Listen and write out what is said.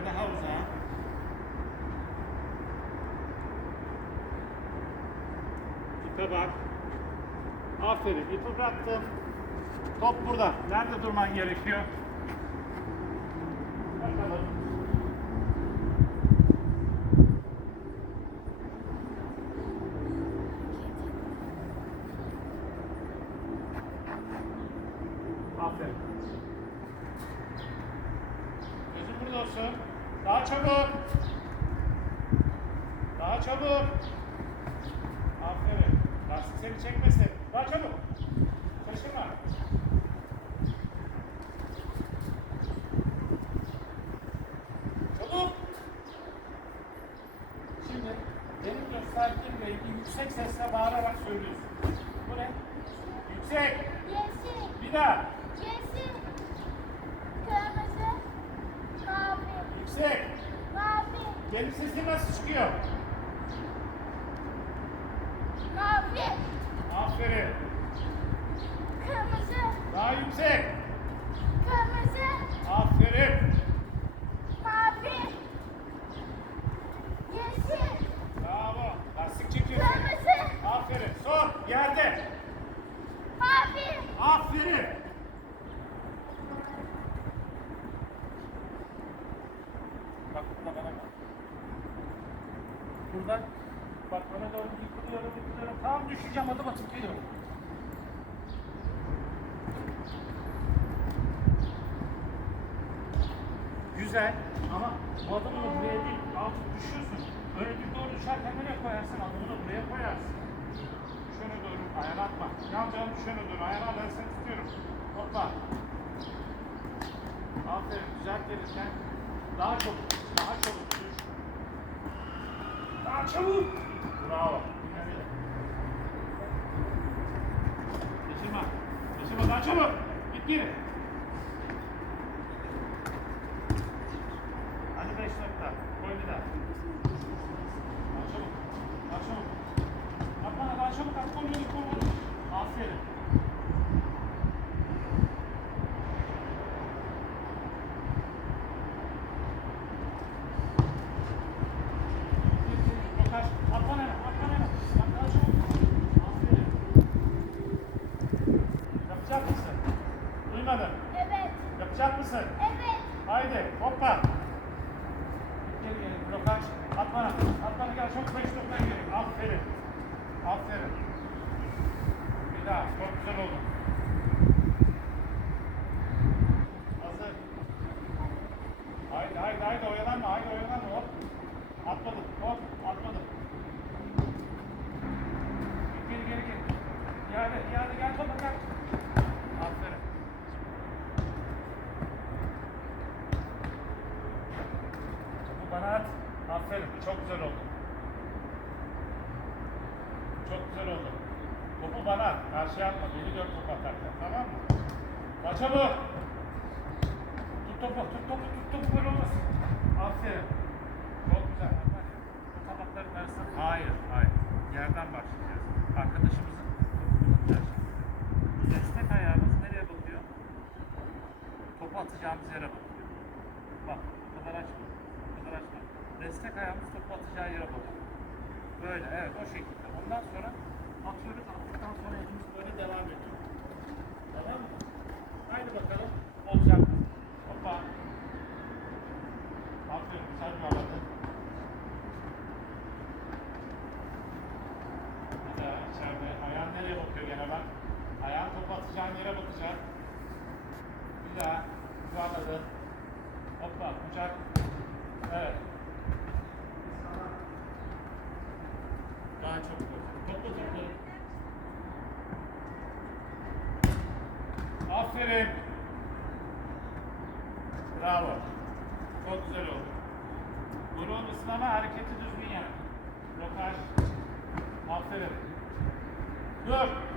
Buraya daha uzağa. İpe bak. Aferin. İpi bıraktım. Top burada. Nerede durman gerekiyor? Aferin. Gözün burada olsun. Daha çabuk. Daha çabuk. Aferin. Lastik seni çekmesin. Daha çabuk. Şaşırma. Çabuk. Şimdi benim gösterdiğim rengi yüksek sesle bağırarak söylüyorsun. Bu ne? Yüksek. Yeşil, Bir daha. yeşil, kırmızı, mavi, Yüksek. mavi, Benim sesim nasıl çıkıyor? mavi, Aferin. kırmızı, Daha yüksek. kırmızı, Aferin. mavi, yeşil, Bravo. Lastik çekiyorsun. kırmızı, Aferin. Son. Yerde. mavi. Aferin. Bak burada bana bak. Buradan bak bana doğru yıkılıyorum yıkılıyorum. Tam düşeceğim adım atıp geliyorum. Güzel ama bu adımını buraya değil altı düşüyorsun. Öyle bir doğru düşerken nereye koyarsın? Adımını buraya koyarsın. Düşene doğru ayağını atma. Yan can düşene doğru ayağını al ben seni tutuyorum. Hoppa. Aferin güzel gelirken daha çabuk daha çabuk düş. Daha çabuk. Bravo. Geçirme. Geçirme daha çabuk. Git geri. Hadi beş dakika. Koy bir daha. Daha çabuk. Daha çabuk. At bana daha çabuk at. Koy yolu koy yolu. Aferin. Bakar. At bana hemen. At bana hemen. Bak daha çabuk. Aferin. Yapacak mısın? Duymadım. Evet, Yapacak mısın? evet, Haydi hoppa. Geri geri blokaj. At bana. At bana gel çok beş noktan geri. Aferin. Aferin. Bir daha. Çok güzel oldu. Hazır. Haydi haydi haydi oyalanma. Haydi oyalanma. Hop. Atladık. Hop. Atladık. Geri geri geri. İade, iade gel topa gel. Aferin. Bu bana at. Aferin. Çok güzel oldu. Çok güzel oldu. Topu bana at. Karşıya atma. Beni dön top atarken. Tamam mı? Daha çabuk. Tut topu. Tut topu. Tut topu. Böyle olmasın. Aferin. Çok güzel. Bu tabakların arasında. Hayır. Hayır. Yerden başlayacağız. Arkadaşımızın. Destek ayağımız nereye bakıyor? Topu atacağımız yere bakıyor. Bak bu kadar açma. Bu kadar açma. Destek ayağımız topu atacağı yere bakıyor. Böyle evet o şekilde. Ondan sonra atıyoruz. Attıktan sonra elimiz böyle devam ediyor. Tamam mı? Haydi bakalım. Olacak mı? Hoppa. Aferin güzel bir. Bir daha içeride. Ayağın nereye bakıyor gene bak. Ayağın topu atacağın yere bakacak. Bir daha. Yuvarladı. Hoppa kucak. Evet. Daha çok koy. Topla topla. Aferin. Bravo. Çok güzel oldu. Doğru olmasın ama hareketi düzgün yani. Blokaj. Aferin. Dur.